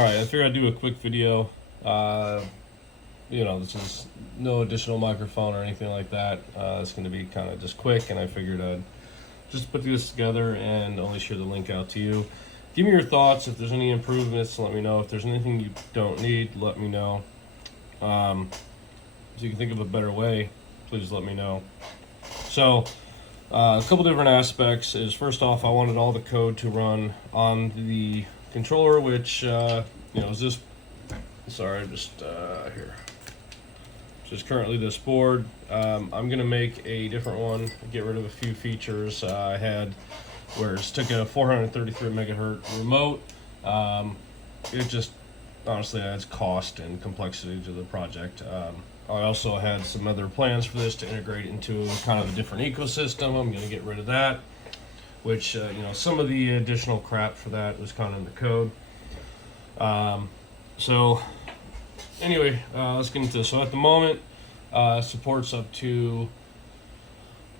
Alright, I figured I'd do a quick video. This is no additional microphone or anything like that. It's going to be kind of just quick, and I figured I'd just put this together and only share the link out to you. Give me your thoughts. If there's any improvements, let me know. If there's anything you don't need, let me know. If you can think of a better way, please let me know. So, a couple different aspects is, first off, I wanted all the code to run on the controller, which is this. Sorry, just here. Just currently this board. I'm gonna make a different one. Get rid of a few features I had, where it took a 433 megahertz remote. It just honestly adds cost and complexity to the project. I also had some other plans for this to integrate into kind of a different ecosystem. I'm going to get rid of that, which, some of the additional crap for that was kind of in the code. Let's get into this. So at the moment, supports up to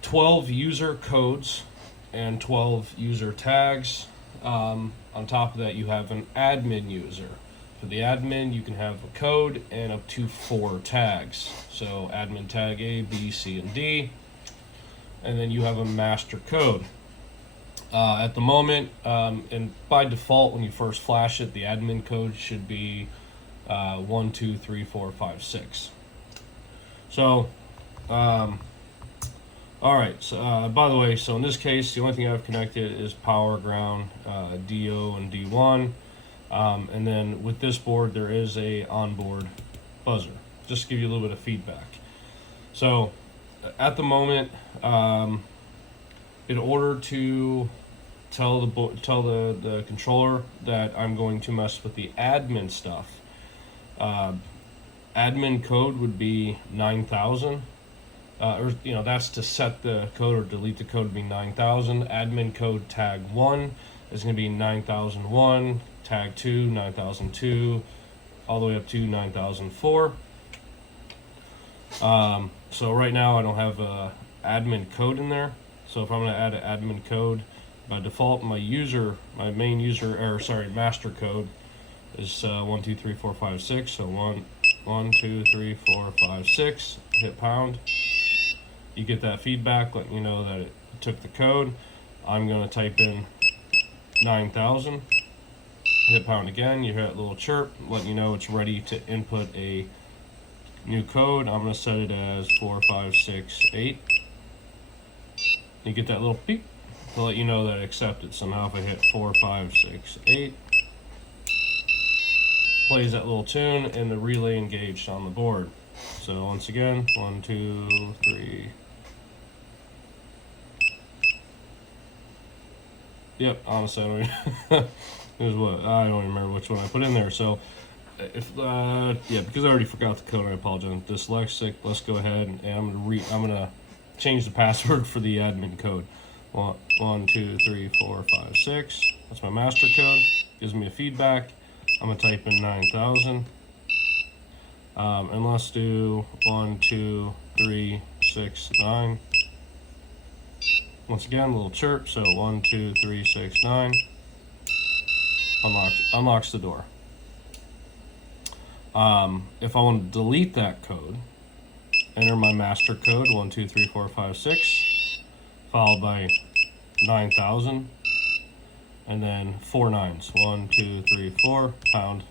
12 user codes and 12 user tags. On top of that, you have an admin user. For the admin, you can have a code and up to 4 tags. So admin tag A, B, C, and D. And then you have a master code. At the moment, and by default, when you first flash it, the admin code should be 1, 2, 3, 4, 5, 6. So, alright, so by the way, so in this case, the only thing I've connected is power, ground, DO, and D1. And then with this board, there is a onboard buzzer, just to give you a little bit of feedback. So at the moment, in order to tell the controller that I'm going to mess with the admin stuff, admin code would be 9,000. That's to set the code or delete the code, would be 9,000. Admin code tag 1 is going to be 9,001. Tag 2, 9002, all the way up to 9004. So right now I don't have a admin code in there. So if I'm going to add an admin code, by default my master code is 1, 2, 3, 4, 5, 6. So 1, 2, 3, 4, 5, 6. Hit pound. You get that feedback, letting you know that it took the code. I'm going to type in 9,000. Hit pound again, you hear that little chirp, letting you know it's ready to input a new code. I'm going to set it as 4, 5, 6, 8. You get that little beep to let you know that it accepted. So now if I hit 4, 5, 6, 8, plays that little tune and the relay engaged on the board. So once again, 1, 2, 3. Yep, honestly, I don't remember which one I put in there. So, because I already forgot the code, I apologize. I'm dyslexic. Let's go ahead and I'm gonna change the password for the admin code. 1, 2, 3, 4, 5, 6. That's my master code. Gives me a feedback. I'm gonna type in 9,000. And let's do 1, 2, 3, 6, 9. Once again, a little chirp. So 1, 2, 3, 6, 9. Unlocks the door. If I want to delete that code, enter my master code 1, 2, 3, 4, 5, 6, followed by 9,000, and then 4 nines. 1, 2, 3, 4, pound.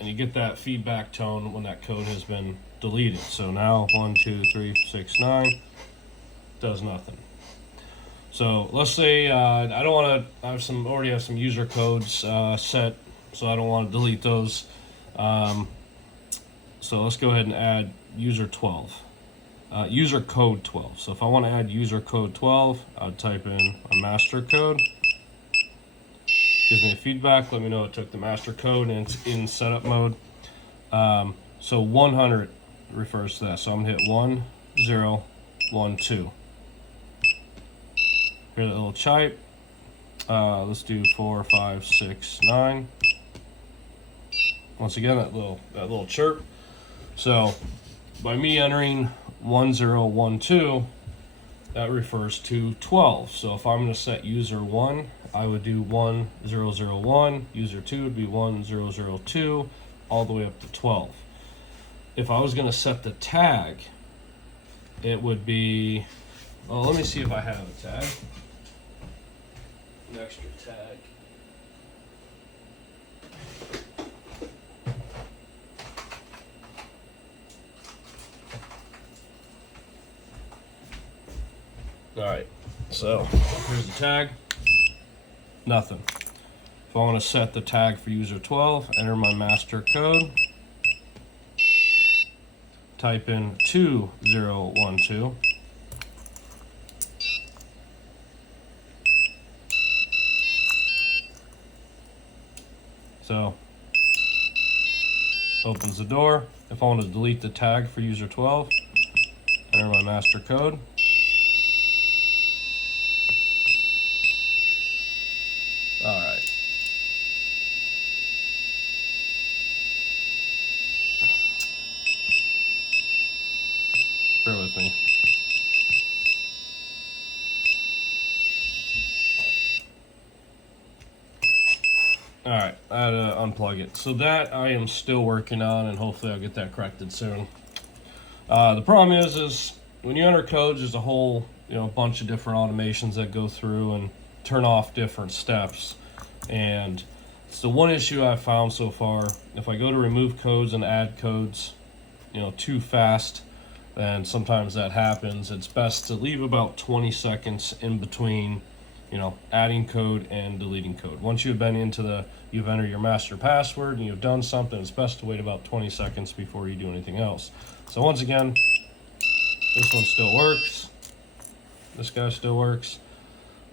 And you get that feedback tone when that code has been deleted. So now 1, 2, 3, 6, 9 does nothing. So let's say I don't want to. Already have some user codes set, so I don't want to delete those. So let's go ahead and add user 12, user code 12. So if I want to add user code 12, I'd type in a master code. Gives me a feedback. Let me know it took the master code and it's in setup mode. So 100 refers to that. So I'm gonna hit 1, 0, 1, 2. Hear that little chime. Let's do 4, 5, 6, 9. Once again, that little chirp. So by me entering 1, 0, 1, 2, that refers to 12. So if I'm going to set user 1, I would do 1001, user 2 would be 1002, all the way up to 12. If I was going to set the tag, it would be, oh, let me see if I have a tag. An extra tag. Alright, so here's the tag. Nothing. If I want to set the tag for user 12, enter my master code. Type in 2012. So, opens the door. If I want to delete the tag for user 12, enter my master code. All right. Bear with me. All right, I had to unplug it. So that I am still working on, and hopefully I'll get that corrected soon. The problem is when you enter codes, there's a whole bunch of different automations that go through and turn off different steps. And it's the one issue I've found so far. If I go to remove codes and add codes, too fast, then sometimes that happens. It's best to leave about 20 seconds in between adding code and deleting code. Once you've entered your master password and you've done something, it's best to wait about 20 seconds before you do anything else. So once again, this one still works. This guy still works.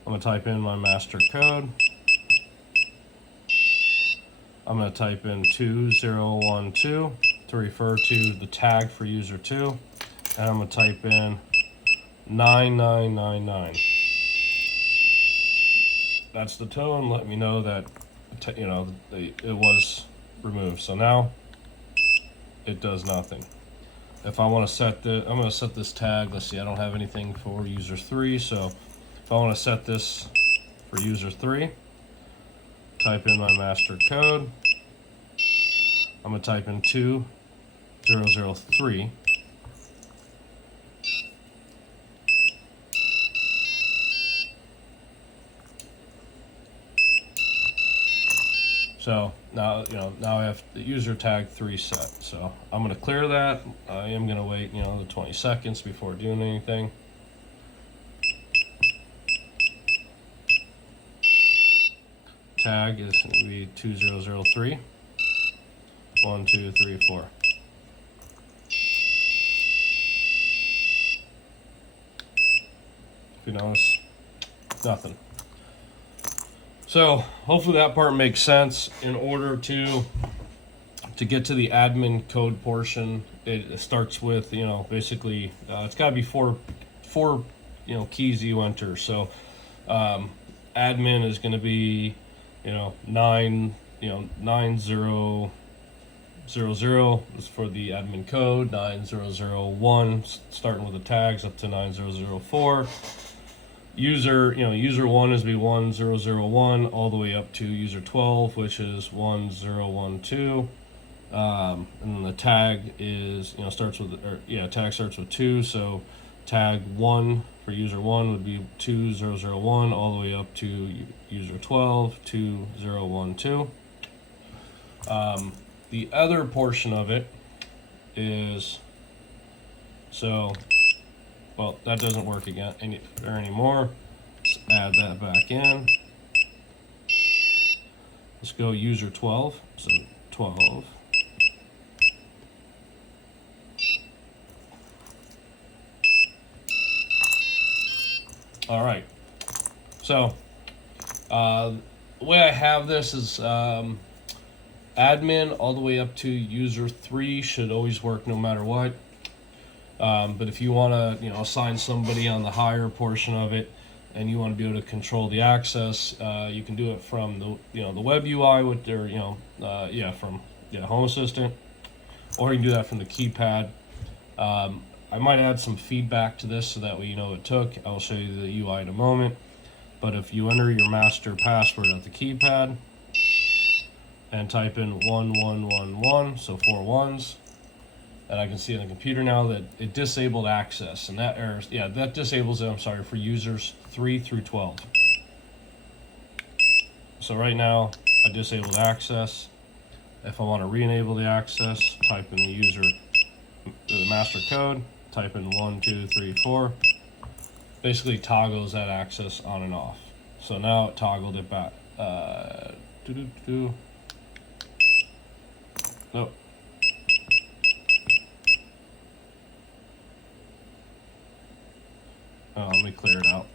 I'm gonna type in my master code. I'm gonna type in 2012 to refer to the tag for user 2. And I'm gonna type in 9999. That's the tone. Let me know that it was removed. So now it does nothing. If I want to set I'm going to set this tag. Let's see, I don't have anything for user 3. So if I want to set this for user 3, type in my master code. I'm going to type in 2003. So now I have the user tag 3 set. So I'm going to clear that. I am going to wait the 20 seconds before doing anything. Tag is going to be 2003. 1, 2, 3, 4. If you notice, nothing. So hopefully that part makes sense. In order to get to the admin code portion, it starts with basically it's got to be four keys you enter. So admin is going to be 9000 is for the admin code, 9001 starting with the tags up to 9004. User 1 is be 1001 all the way up to user 12, which is 1012. And then the tag is starts with tag starts with 2, so tag 1 for user 1 would be 2001 all the way up to user 12, 2012. The other portion of it is well, that doesn't work again anymore. Let's add that back in. Let's go user 12. So 12. All right. So the way I have this is admin all the way up to user 3 should always work no matter what. But if you want to, assign somebody on the higher portion of it, and you want to be able to control the access, you can do it from the, the web UI with their, from Home Assistant, or you can do that from the keypad. I might add some feedback to this so that way you know it took. I'll show you the UI in a moment. But if you enter your master password at the keypad and type in 1111, so 4 ones, and I can see on the computer now that it disabled access, and that errors, yeah, that disables it, I'm sorry, for users 3 through 12. So right now, I disabled access. If I want to re-enable the access, type in the master code, type in 1, 2, 3, 4. Basically toggles that access on and off. So now it toggled it back. Nope. Oh, let me clear it out.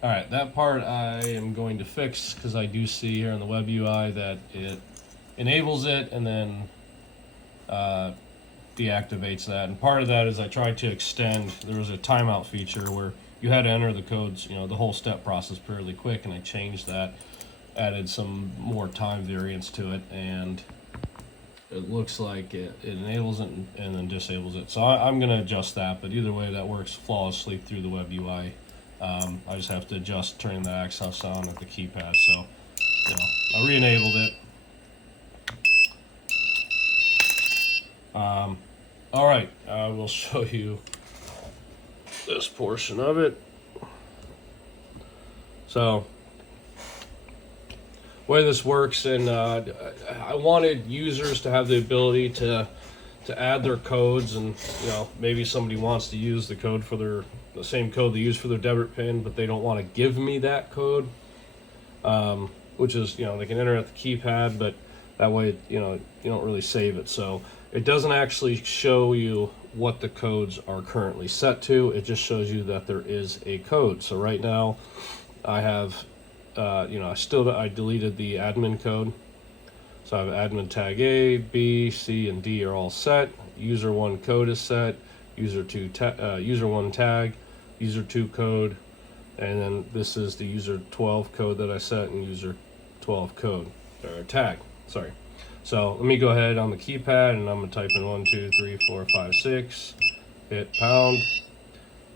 All right, that part I am going to fix because I do see here on the web UI that it enables it and then deactivates that. And part of that is I tried to extend, there was a timeout feature where you had to enter the codes, you know, the whole step process fairly quick, and I changed that, added some more time variance to it, and it looks like it enables it and then disables it. So I'm going to adjust that, but either way that works flawlessly through the web UI. I just have to adjust turning the access on at the keypad. So, you know, I re-enabled it. All right, I will show you this portion of it. So, the way this works, and I wanted users to have the ability to add their codes, and you know, maybe somebody wants to use the code for the same code they use for their debit pin, but they don't want to give me that code, which is, you know, they can enter at the keypad, but that way, you know, you don't really save it. So it doesn't actually show you what the codes are currently set to. It just shows you that there is a code. So right now I have, you know, I deleted the admin code. So I have admin tag A, B, C, and D are all set. User 1 code is set. User 1 tag, user 2 code, and then this is the user 12 code that I set, and user 12 code or tag. Sorry. So let me go ahead on the keypad, and I'm gonna type in 1, 2, 3, 4, 5, 6. Hit pound.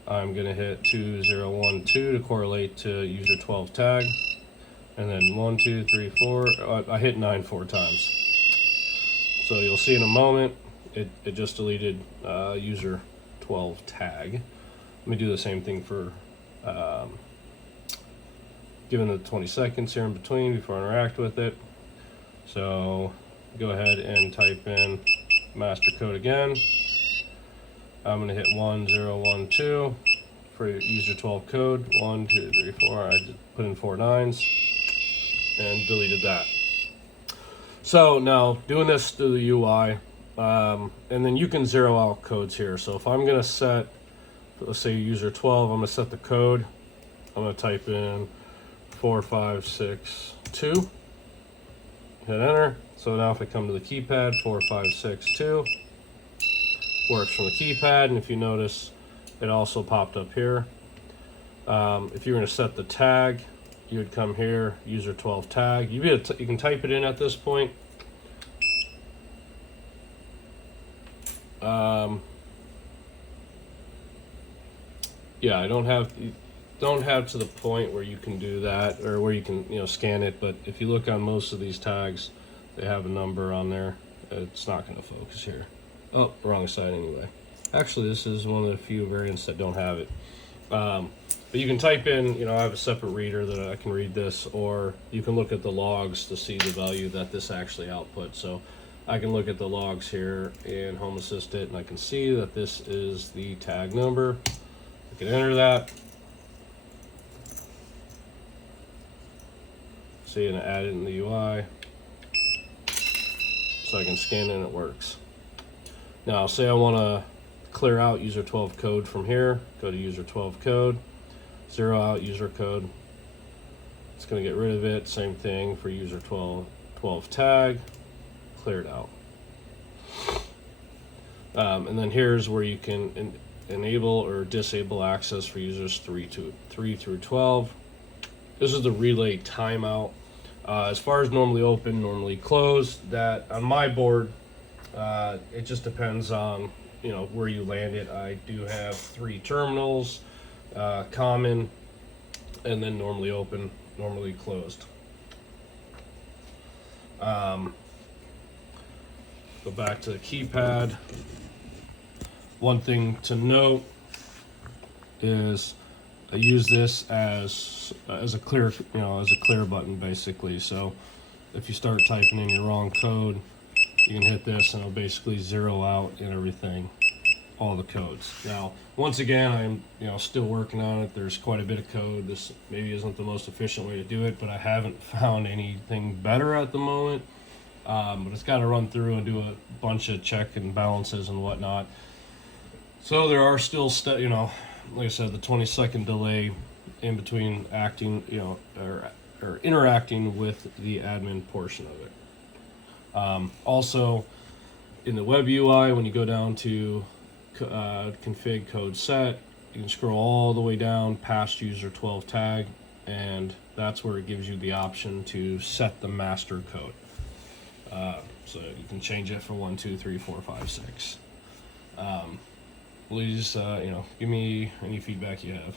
I'm gonna hit 2012 to correlate to user 12 tag, and then 1, 2, 3, 4. I hit 9 4 times. So you'll see in a moment it just deleted user 12 tag. Let me do the same thing for giving it 20 seconds here in between before I interact with it. So go ahead and type in master code again. I'm going to hit 1012 for user 12 code. 1, 2, 3, 4. I just put in 4 9s and deleted that. So now doing this through the UI, and then you can zero out codes here. So if I'm going to set, let's say user 12, I'm going to set the code. I'm going to type in 4562. Hit enter. So now if I come to the keypad, 4562 works from the keypad, and if you notice, it also popped up here. If you're going to set the tag, you would come here, user 12 tag. You can type it in at this point. Yeah, I don't have to the point where you can do that, or where you can, you know, scan it. But if you look on most of these tags, they have a number on there. It's not going to focus here. Oh, wrong side anyway. Actually, this is one of the few variants that don't have it. But you can type in, you know, I have a separate reader that I can read this, or you can look at the logs to see the value that this actually outputs. So I can look at the logs here in Home Assistant, and I can see that this is the tag number. I can enter that. See, and add it in the UI. So I can scan it and it works. Now, say I want to clear out user 12 code from here. Go to user 12 code, zero out user code. It's going to get rid of it. Same thing for user 12 tag, clear it out. And then here's where you can enable or disable access for users 3 through 12. This is the relay timeout. As far as normally open, normally closed, that on my board, it just depends on where you land it. I do have 3 terminals, common, and then normally open, normally closed. Go back to the keypad. One thing to note is I use this as a clear, as a clear button basically. So if you start typing in your wrong code, you can hit this and it'll basically zero out and everything, all the codes. Now, once again, I'm still working on it. There's quite a bit of code. This maybe isn't the most efficient way to do it, but I haven't found anything better at the moment. But it's got to run through and do a bunch of check and balances and whatnot. So there are still like I said, the 20-second delay in between acting, or interacting with the admin portion of it. Also, in the web UI, when you go down to config code set, you can scroll all the way down past user 12 tag, and that's where it gives you the option to set the master code. So you can change it for 1, 2, 3, 4, 5, 6. Please, give me any feedback you have.